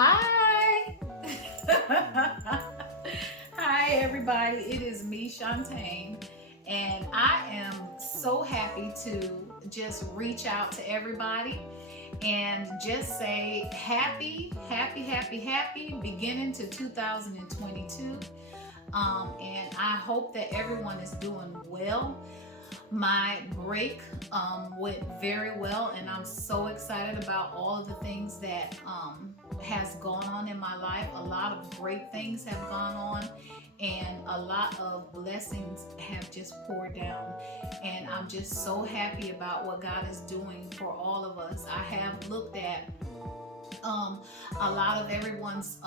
Hi. Hi, everybody. It is me, Shantae, and I am so happy to just reach out to everybody and just say happy, happy, happy, happy beginning to 2022. And I hope that everyone is doing well. My break went very well, and I'm so excited about all of the things that has gone on in my life. A lot of great things have gone on, and a lot of blessings have just poured down. And I'm just so happy about what God is doing for all of us. I have looked at um, a lot of everyone's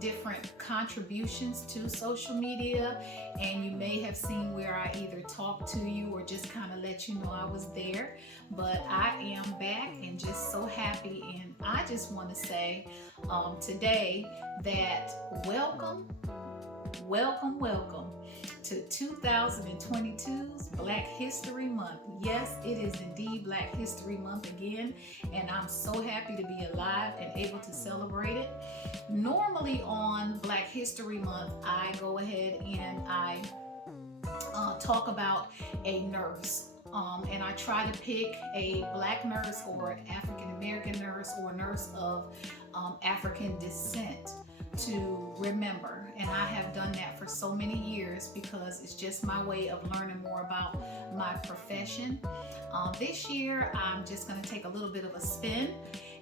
different contributions to social media, and you may have seen where I either talked to you or just kind of let you know I was there. But I am back and just so happy, and I just want to say today that welcome to 2022's Black History Month. Yes, it is indeed Black History Month again, and I'm so happy to be alive and able to celebrate it. Normally on Black History Month, I go ahead and I talk about a nurse. And I try to pick a black nurse or an African American nurse or a nurse of African descent to remember. And I have done that for so many years because it's just my way of learning more about my profession. This year, I'm just going to take a little bit of a spin,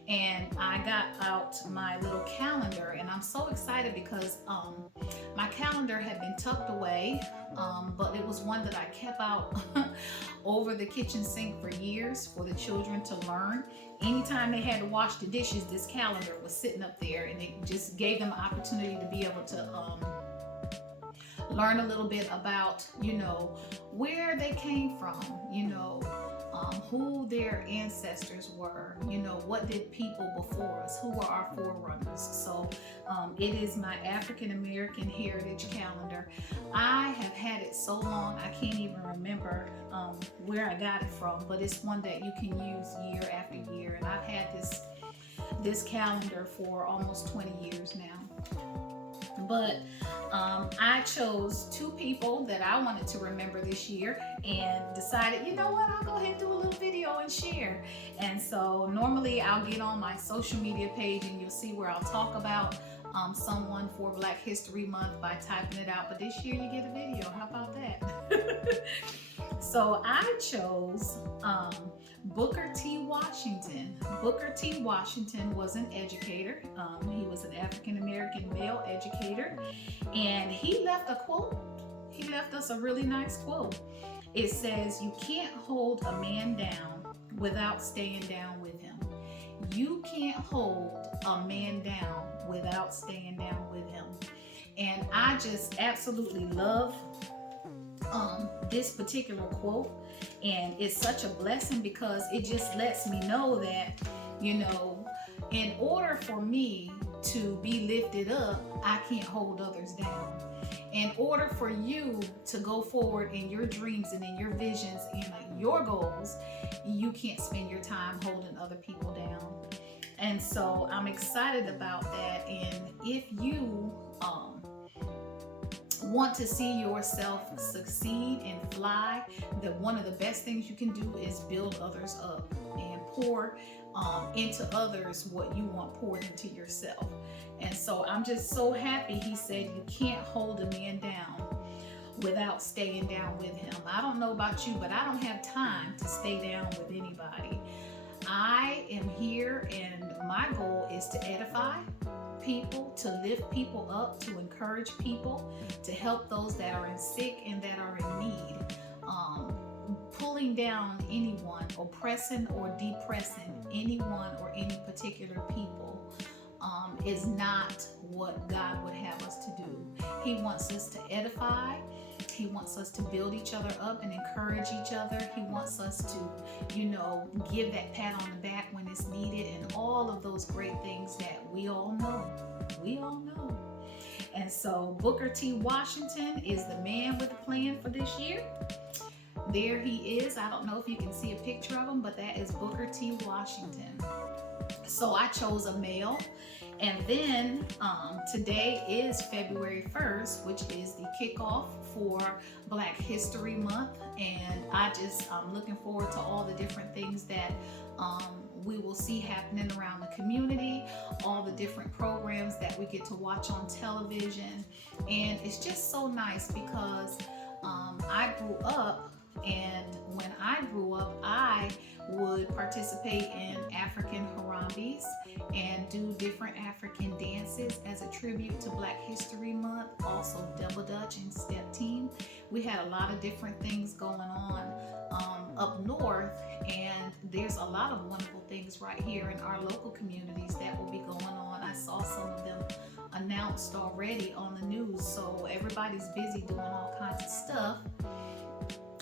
and I got out my little calendar, and I'm so excited because my calendar had been tucked away, but it was one that I kept out over the kitchen sink for years for the children to learn. Anytime they had to wash the dishes, this calendar was sitting up there, and it just gave them an opportunity to be able to learn a little bit about, where they came from, who their ancestors were, what did people before us, who were our forerunners. So it is my African American heritage calendar. I have had it so long I can't even remember where I got it from, but it's one that you can use year after year, and I've had this calendar for almost 20 years now. But I chose two people that I wanted to remember this year and decided, you know what, I'll go ahead and do a little video and share. And so normally I'll get on my social media page and you'll see where I'll talk about someone for Black History Month by typing it out. But this year you get a video. How about that? So I chose Booker T. Washington. Booker T. Washington was an educator. He was an African American male educator, and he left a quote. He left us a really nice quote. It says, "You can't hold a man down without staying down with him. You can't hold a man down without staying down with him." And I just absolutely love this particular quote, and it's such a blessing because it just lets me know that, in order for me to be lifted up, I can't hold others down. In order for you to go forward in your dreams and in your visions and your goals, you can't spend your time holding other people down. And so I'm excited about that. And if you want to see yourself succeed and fly, that one of the best things you can do is build others up and pour into others what you want poured into yourself. And so I'm just so happy he said you can't hold a man down without staying down with him. I don't know about you, but I don't have time to stay down with anybody. I am here, and my goal is to edify people, to lift people up, to encourage people, to help those that are in sick and that are in need. Pulling down anyone, oppressing or depressing anyone or any particular people is not what God would have us to do. He wants us to edify. He wants us to build each other up and encourage each other. He wants us to, give that pat on the back when it's needed, and all of those great things that we all know. We all know. And so Booker T. Washington is the man with the plan for this year. there he is. I don't know if you can see a picture of him, but that is Booker T. Washington. So I chose a male. And then today is February 1st, which is the kickoff for Black History Month. And I'm looking forward to all the different things that we will see happening around the community, all the different programs that we get to watch on television. And it's just so nice because I grew up, and when I grew up, I would participate in African Harambes and do different African dances as a tribute to Black History Month. Also Double Dutch and Step Team. We had a lot of different things going on up north, and there's a lot of wonderful things right here in our local communities that will be going on. I saw some of them announced already on the news, so everybody's busy doing all kinds of stuff.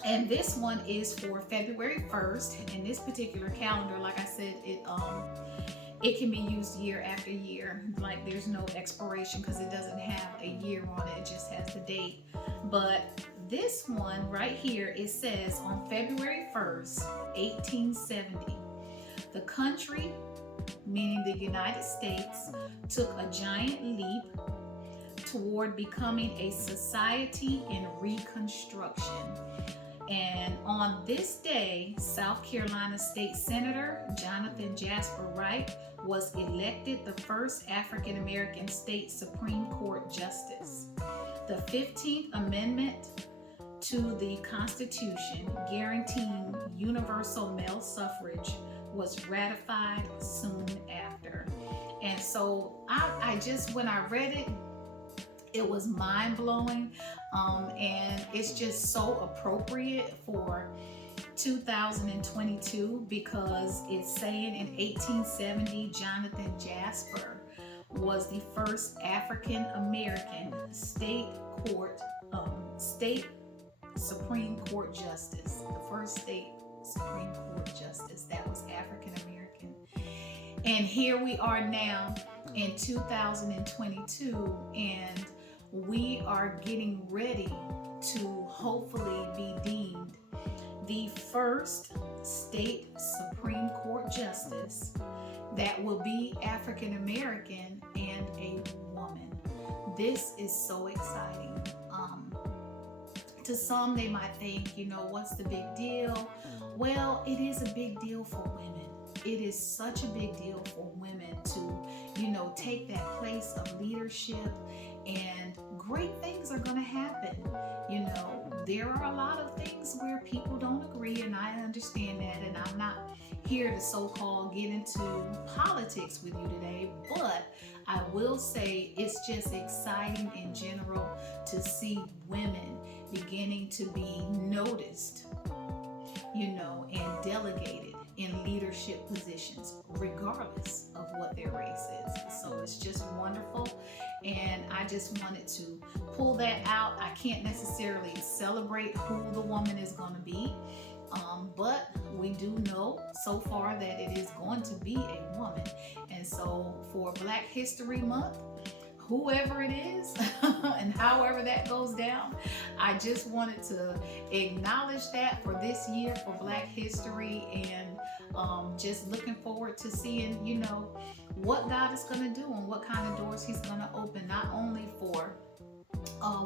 And this one is for February 1st, and this particular calendar, like I said, it can be used year after year. Like, there's no expiration because it doesn't have a year on it, it just has the date. But this one right here, it says on February 1st, 1870, the country, meaning the United States, took a giant leap toward becoming a society in reconstruction. And on this day, South Carolina State Senator Jonathan Jasper Wright was elected the first African American state Supreme Court justice. The 15th Amendment to the Constitution, guaranteeing universal male suffrage, was ratified soon after. And so I just, when I read it, it was mind-blowing, and it's just so appropriate for 2022 because it's saying in 1870 Jonathan Jasper was the first African American state Supreme Court justice, the first state Supreme Court justice that was African American. And here we are now in 2022, and we are getting ready to hopefully be deemed the first state Supreme Court justice that will be African American and a woman. This is so exciting. To some, they might think, what's the big deal? Well, it is a big deal for women. It is such a big deal for women to, take that place of leadership, and great things are going to happen. There are a lot of things where people don't agree, and I understand that, and I'm not here to so-called get into politics with you today, but I will say it's just exciting in general to see women beginning to be noticed, and delegated in leadership positions, regardless of what their race is. So it's just wonderful, and I just wanted to pull that out. I can't necessarily celebrate who the woman is going to be, but we do know so far that it is going to be a woman. And so for Black History Month, whoever it is and however that goes down, I just wanted to acknowledge that for this year for Black History, and just looking forward to seeing, what God is going to do and what kind of doors he's going to open, not only for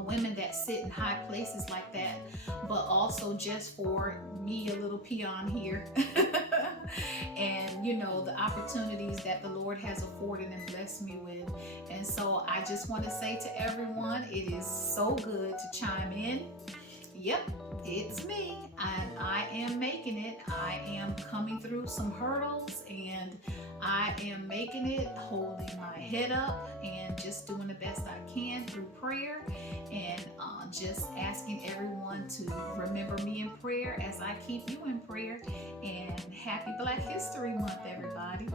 women that sit in high places like that, but also just for me, a little peon here, and the opportunities that the Lord has afforded and blessed me with. And so I just want to say to everyone, it is so good to chime in. Yep, it's me, and I am making it. I am coming through some hurdles, and I am making it, holding my head up and just doing the best I can through prayer, and just asking everyone to remember me in prayer as I keep you in prayer. And happy Black History Month, everybody.